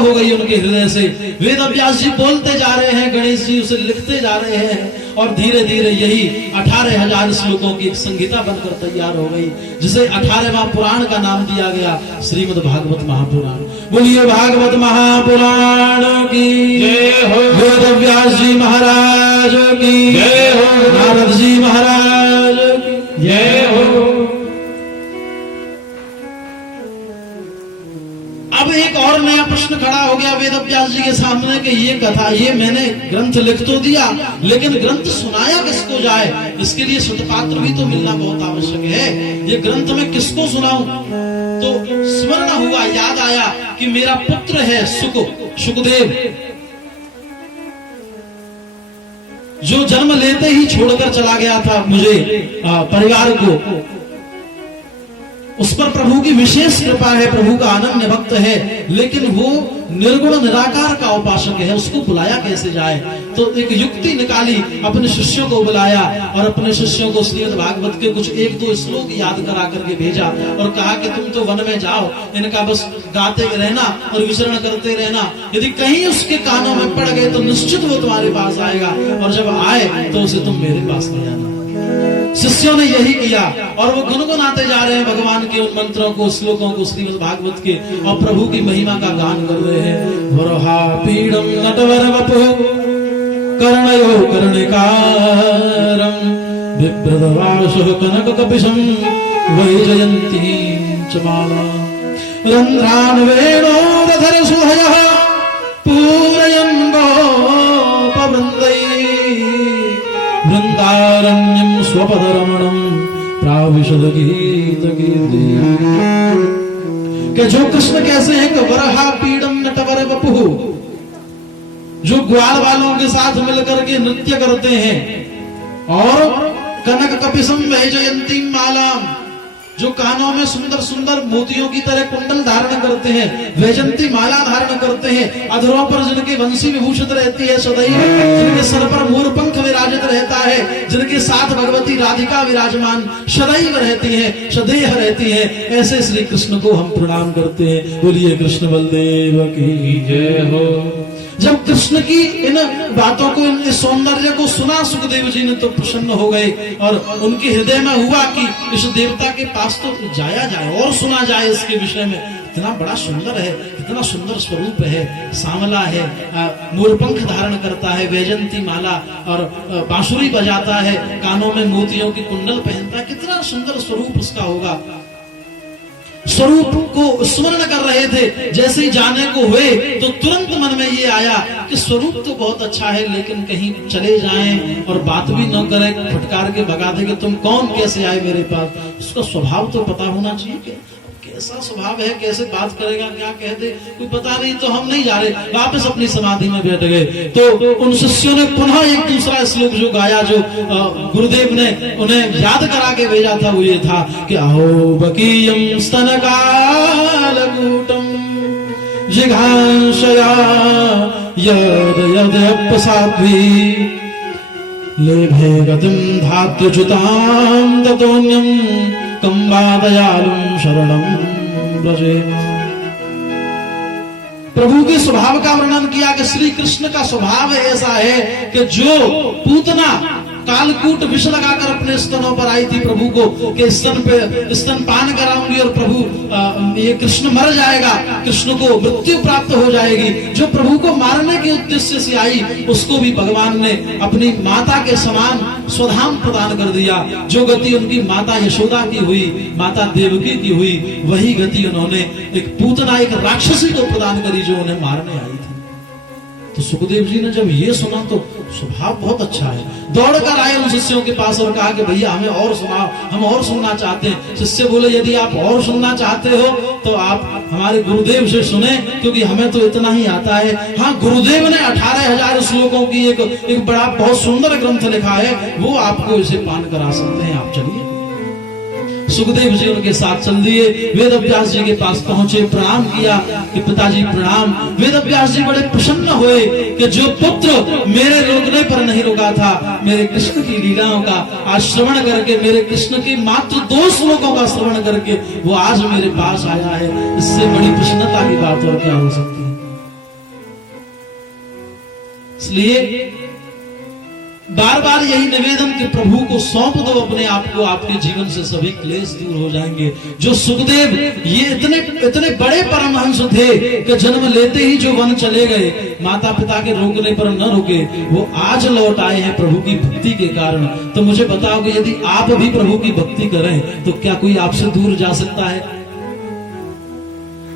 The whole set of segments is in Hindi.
हो गई उनके हृदय से। वेद व्यास जी बोलते जा रहे हैं, गणेश जी उसे लिखते जा रहे हैं और धीरे धीरे यही 18,000 श्लोकों की एक संहिता बनकर तैयार हो गई, जिसे 18वां पुराण का नाम दिया गया श्रीमद् भागवत महापुराण। बोलिए भागवत महापुराण की जय हो, वेद व्यास जी महाराज की जय हो, नारद जी महाराज की जय हो। अब एक और नया प्रश्न खड़ा हो गया वेद व्यास जी के सामने कि ये कथा, ये मैंने ग्रंथ लिख तो दिया, लेकिन ग्रंथ सुनाया किसको जाए? इसके लिए सुतपात्र भी तो मिलना बहुत आवश्यक है। ये ग्रंथ मैं किसको सुनाऊं? तो स्मरण हुआ, याद आया कि मेरा पुत्र है सुखदेव, जो जन्म लेते ही छोड़कर चला गया था मुझे, परिवार को। उस पर प्रभु की विशेष कृपा है, प्रभु का अनन्य भक्त है, लेकिन वो निर्गुण निराकार का उपासक है, उसको बुलाया कैसे जाए? तो एक युक्ति निकाली, अपने शिष्यों को बुलाया और अपने शिष्यों को श्रीमद् भागवत के कुछ 1-2 श्लोक याद करा करके भेजा और कहा कि तुम तो वन में जाओ, इनका बस गाते रहना और विचरण करते रहना, यदि कहीं उसके कानों में पड़ गए तो निश्चित वो तुम्हारे पास आएगा, और जब आए तो उसे तुम मेरे पास ले आना। शिष्यों ने यही किया और वो गुनगुनाते जा रहे हैं भगवान के उन मंत्रों को, श्लोकों को श्रीमद् भागवत के, और प्रभु की महिमा का गान कर रहे हैं। वरहा पीडम नटवर वपु कर्णयो कर्णिकारं बिभ्रदवासुः कनककपिशं वैजयन्तीं च माला रन्ध्रान् वेणोरधर सुहयः पूरयन् गोपवृन्दैः वृंदारण्यं स्वपदरमणं प्राविशद गीत कीर्ति। कि जो कृष्ण कैसे हैं कि वरहा पीडम नटवर वपुः, जो ग्वाल वालों के साथ मिलकर के नृत्य करते हैं, और कनक कपिशं वैजयन्तीं मालाम, जो कानों में सुंदर सुंदर मोतियों की तरह कुंडल धारण करते हैं, वैजयंती माला धारण करते हैं, अधरों पर जिनकी वंशी विभूषित रहती है सदैव, जिनके सर पर मोरपंख विराजित रहता है, जिनके साथ भगवती राधिका विराजमान सदैव रहती है, सदैव रहती है, ऐसे श्री कृष्ण को हम प्रणाम करते हैं। बोलिए कृष्ण बलदेव की जय हो। जब कृष्ण की इन बातों को, इन सौंदर्य को सुना सुखदेव जी ने तो प्रसन्न हो गए, और उनके हृदय में हुआ कि इस देवता के पास तो जाया जाए और सुना जाए इसके विषय में। इतना बड़ा सुंदर है, इतना सुंदर स्वरूप है, सांवला है, मोरपंख धारण करता है, वैजयंती माला और बांसुरी बजाता है, कानों में मोतियों की कुंडल पहनता है, कितना सुंदर स्वरूप उसका होगा। स्वरूप को स्मरण कर रहे थे, जैसे ही जाने को हुए तो तुरंत मन में ये आया कि स्वरूप तो बहुत अच्छा है, लेकिन कहीं चले जाएं और बात भी न करें, फटकार के भगा दे कि तुम कौन, कैसे आए मेरे पास। उसका स्वभाव तो पता होना चाहिए कि कैसा स्वभाव है, कैसे बात करेगा, क्या कह दे, कोई पता नहीं, तो हम नहीं जा रहे। वापस अपनी समाधि में बैठ गए। तो उन शिष्यों ने पुनः एक दूसरा श्लोक जो गाया, जो गुरुदेव ने उन्हें याद करा के भेजा था, वो ये था कि अहो बकीयं स्तनकालकूटं जिघांसया यद यद्यप्साध्वी लेभे गतिं धात्र्युच्युतां ततोऽन्यं कंबादयालुं शरणं व्रजेम। प्रभु के स्वभाव का वर्णन किया कि श्री कृष्ण का स्वभाव ऐसा है कि जो पूतना कालकूट विष लगाकर अपने स्तनों पर आई थी प्रभु को कि स्तन पान कराऊंगी और प्रभु ये कृष्ण मर जाएगा, कृष्ण को मृत्यु प्राप्त हो जाएगी। जो प्रभु को मारने के उद्देश्य से आई, उसको भी भगवान ने अपनी माता के समान स्वधाम प्रदान कर दिया। जो गति उनकी माता यशोदा की हुई, माता देवकी की हुई, वही गति उन्होंने एक पूतना, एक राक्षसी को प्रदान करी जो उन्हें मारने आई थी। तो सुखदेव जी ने जब ये सुना तो स्वभाव बहुत अच्छा है, दौड़कर आए उन शिष्यों के पास और कहा कि भैया हमें और सुनाओ, हम और सुनना चाहते हैं। शिष्य बोले यदि आप और सुनना चाहते हो तो आप हमारे गुरुदेव से सुने, क्योंकि हमें तो इतना ही आता है। हाँ, गुरुदेव ने 18,000 श्लोकों की एक बड़ा बहुत सुंदर ग्रंथ लिखा है, वो आपको इसे पान करा सकते हैं। आप चलिए। सुखदेव जी उनके साथ चल दिए, वेद व्यास जी के पास पहुंचे, प्रणाम किया कि पिताजी प्रणाम। वेद व्यास जी बड़े प्रसन्न हुए कि जो पुत्र मेरे रोकने पर नहीं रुका था, मेरे कृष्ण की लीलाओं का आज श्रवण करके, मेरे कृष्ण की मात्र 2 श्लोकों का श्रवण करके वो आज मेरे पास आया है। इससे बड़ी प्रसन्नता की बात और क्या हो सकती है। इसलिए बार बार यही निवेदन कि प्रभु को सौंप दो अपने आप को, आपके जीवन से सभी क्लेश दूर हो जाएंगे। जो सुखदेव ये इतने बड़े परमहंस थे कि जन्म लेते ही जो वन चले गए, माता पिता के रोकने पर न रुके, वो आज लौट आए हैं प्रभु की भक्ति के कारण। तो मुझे बताओ कि यदि आप भी प्रभु की भक्ति करें तो क्या कोई आपसे दूर जा सकता है?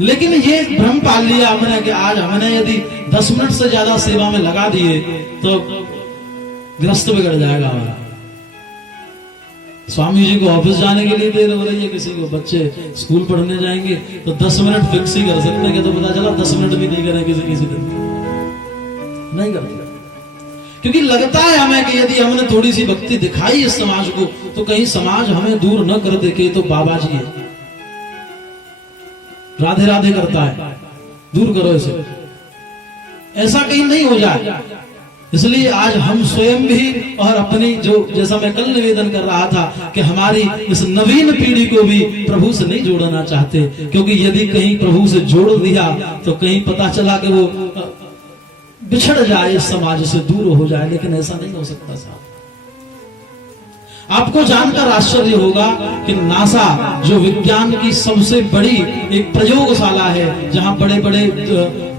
लेकिन ये भ्रम पाल लिया हमने कि आज हमने यदि 10 मिनट से ज्यादा सेवा में लगा दिए तो ग्रस्त बिगड़ जाएगा हमारा। स्वामी जी को ऑफिस जाने के लिए देर हो रही है, किसी को बच्चे स्कूल पढ़ने जाएंगे तो 10 मिनट फिक्स ही कर सकते हैं, तो पता चला 10 मिनट भी नहीं करें किसी दिन नहीं करते, क्योंकि लगता है हमें कि यदि हमने थोड़ी सी भक्ति दिखाई इस समाज को तो कहीं समाज हमें दूर न कर दे के तो बाबा जी है, राधे राधे करता है, दूर करो इसे, ऐसा कहीं नहीं हो जाए। इसलिए आज हम स्वयं भी और अपनी जो, जैसा मैं कल निवेदन कर रहा था कि हमारी इस नवीन पीढ़ी को भी प्रभु से नहीं जोड़ना चाहते, क्योंकि यदि कहीं प्रभु से जोड़ दिया तो कहीं पता चला कि वो बिछड़ जाए, इस समाज से दूर हो जाए, लेकिन ऐसा नहीं हो सकता साहब। आपको जानकर आश्चर्य होगा कि नासा जो विज्ञान की सबसे बड़ी एक प्रयोगशाला है, जहां बड़े बड़े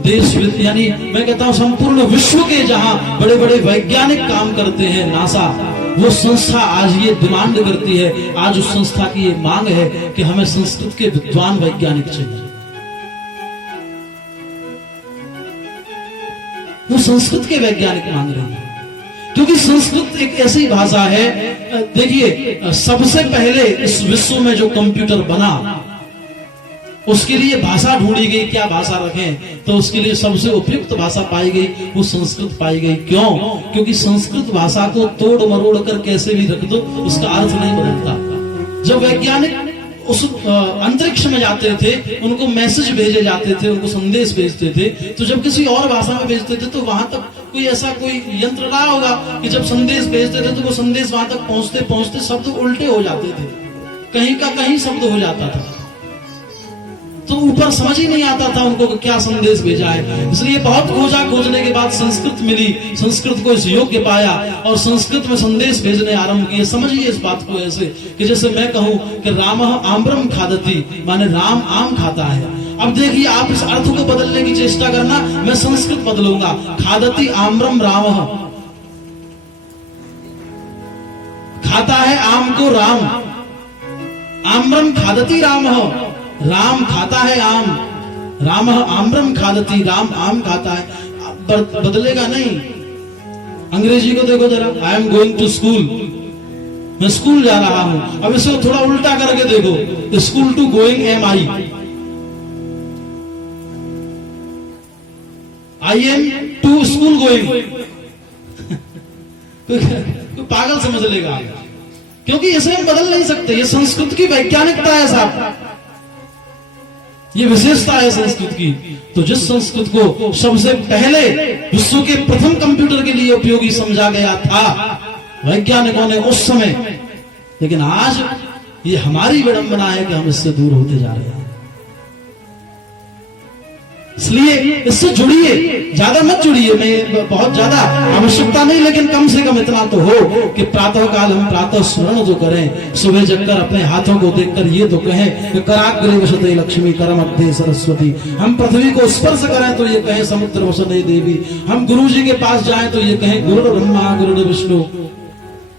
देश यानी मैं कहता हूं संपूर्ण विश्व के जहां बड़े बड़े वैज्ञानिक काम करते हैं, नासा वो संस्था आज ये डिमांड करती है, आज उस संस्था की ये मांग है कि हमें संस्कृत के विद्वान वैज्ञानिक चाहिए। वो संस्कृत के वैज्ञानिक मांग रहे हैं, क्योंकि संस्कृत एक ऐसी भाषा है, देखिए सबसे पहले इस विश्व में जो कंप्यूटर बना उसके लिए भाषा ढूंढी गई, क्या भाषा रखें, तो उसके लिए सबसे उपयुक्त भाषा पाई गई, वो संस्कृत पाई गई। क्यों? क्योंकि संस्कृत भाषा को तोड़ मरोड़ कर कैसे भी रख दो उसका अर्थ नहीं बदलता। जब वैज्ञानिक उस अंतरिक्ष में जाते थे, उनको मैसेज भेजे जाते थे, उनको संदेश भेजते थे, तो जब किसी और भाषा में भेजते थे तो वहां तक कोई ऐसा कोई यंत्र रहा होगा कि जब संदेश भेजते थे तो वो संदेश वहां तक पहुंचते पहुंचते शब्द उल्टे हो जाते थे, कहीं का कहीं शब्द हो जाता था, तो ऊपर समझ ही नहीं आता था उनको क्या संदेश भेजा है। इसलिए बहुत खोजा, खोजने के बाद संस्कृत मिली, संस्कृत को इस योग्य पाया और संस्कृत में संदेश भेजने आरंभ किए। समझिए इस बात को ऐसे कि जैसे मैं कहूं कि रामः आम्रम खादति, माने राम आम खाता है। अब देखिए आप इस अर्थ को बदलने की चेष्टा करना, मैं संस्कृत बदलूंगा, खादति आम्रम रामः, खाता है आम को राम, आम्रम खादति रामः, राम खाता है आम, राम आम्रम खादति, राम आम खाता है, बदलेगा नहीं। अंग्रेजी को देखो जरा, I am going to school, मैं स्कूल जा रहा हूं। अब इसको थोड़ा उल्टा करके देखो, school to going am I, I am to school going. कोई पागल समझ लेगा, क्योंकि इसे हम बदल नहीं सकते। ये संस्कृत की वैज्ञानिकता है साहब, ये विशेषता है संस्कृत की। तो जिस संस्कृत को सबसे पहले विश्व के प्रथम कंप्यूटर के लिए उपयोगी समझा गया था वैज्ञानिकों ने उस समय, लेकिन आज ये हमारी विडंबना है कि हम इससे दूर होते जा रहे हैं। इसलिए इससे जुड़िए, ज्यादा मत जुड़िए, मैं बहुत ज्यादा आवश्यकता नहीं, लेकिन कम से कम इतना तो हो कि प्रातः काल हम प्रातः स्मरण तो करें, सुबह जगकर अपने हाथों को देखकर ये तो कहें कि कराग्रे वसते लक्ष्मी करमध्ये सरस्वती, हम पृथ्वी को स्पर्श करें तो ये कहें समुद्र वसते देवी, हम गुरु जी के पास जाएं तो ये कहें गुरु ब्रह्मा गुरु विष्णु,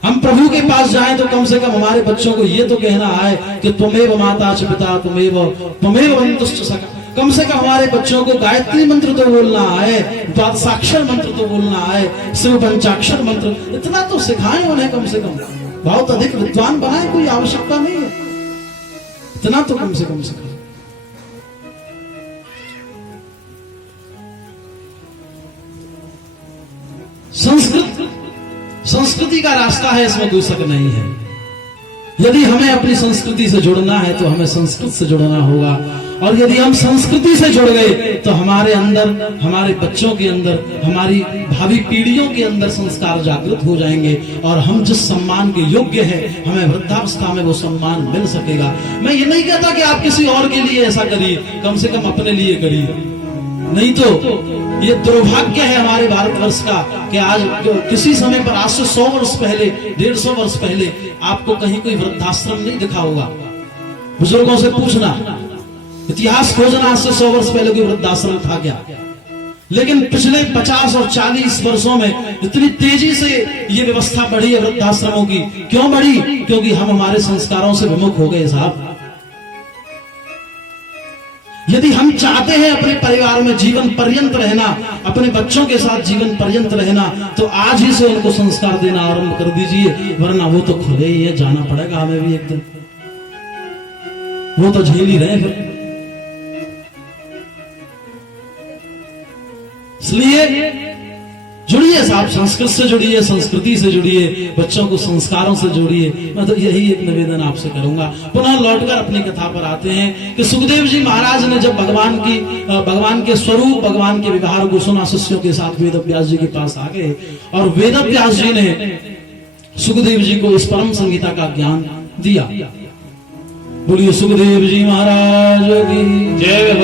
हम प्रभु के पास जाएं तो कम से कम हमारे बच्चों को ये तो कहना है कि त्वमेव माता च पिता त्वमेव बंधुश्च सखा, कम से कम हमारे बच्चों को गायत्री मंत्र तो बोलना है, द्वादशाक्षर मंत्र तो बोलना है, शिव पंचाक्षर मंत्र, इतना तो सिखाएं उन्हें कम से कम। बहुत अधिक विद्वान बनाए कोई आवश्यकता नहीं है, इतना तो कम से कम सिखाएं। संस्कृति का रास्ता है, इसमें कोई शक नहीं है। यदि हमें अपनी संस्कृति से जुड़ना है तो हमें संस्कृत से जुड़ना होगा, और यदि हम संस्कृति से जुड़ गए तो हमारे अंदर, हमारे बच्चों के अंदर, हमारी भावी पीढ़ियों के अंदर संस्कार जागृत हो जाएंगे और हम जिस सम्मान के योग्य हैं हमें वृद्धावस्था में वो सम्मान मिल सकेगा। मैं ये नहीं कहता कि आप किसी और के लिए ऐसा करिए, कम से कम अपने लिए करिए, नहीं तो ये दुर्भाग्य है हमारे भारतवर्ष का कि आज किसी समय पर, आज से 100 वर्ष पहले, 150 वर्ष पहले आपको कहीं कोई वृद्धाश्रम नहीं दिखा होगा। बुजुर्गों से पूछना, इतिहास खोजना, आज से 100 वर्ष पहले कोई वृद्धाश्रम था क्या? लेकिन पिछले 50 और 40 वर्षों में इतनी तेजी से ये व्यवस्था बढ़ी है वृद्धाश्रमों की। क्यों बढ़ी? क्योंकि हम हमारे संस्कारों से विमुख हो गए साहब। यदि हम चाहते हैं अपने परिवार में जीवन पर्यंत रहना, अपने बच्चों के साथ जीवन पर्यंत रहना, तो आज ही से उनको संस्कार देना आरंभ कर दीजिए, वरना वो तो खुले ही है, जाना पड़ेगा हमें भी एक दिन, वो तो झेल ही रहे फिर। इसलिए जुड़िए साहब, संस्कृत से जुड़िए, संस्कृति से जुड़िए, बच्चों को संस्कारों से जोड़िए। मैं तो यही एक निवेदन आपसे करूंगा। पुनः लौटकर अपनी कथा पर आते हैं कि सुखदेव जी महाराज ने जब भगवान के स्वरूप, भगवान के व्यवहार को सुना, शिष्यों के साथ वेद व्यास जी के पास आ गए और वेद व्यास जी ने सुखदेव जी को इस परम संहिता का ज्ञान दिया। बोलिए सुखदेव जी महाराज की जय।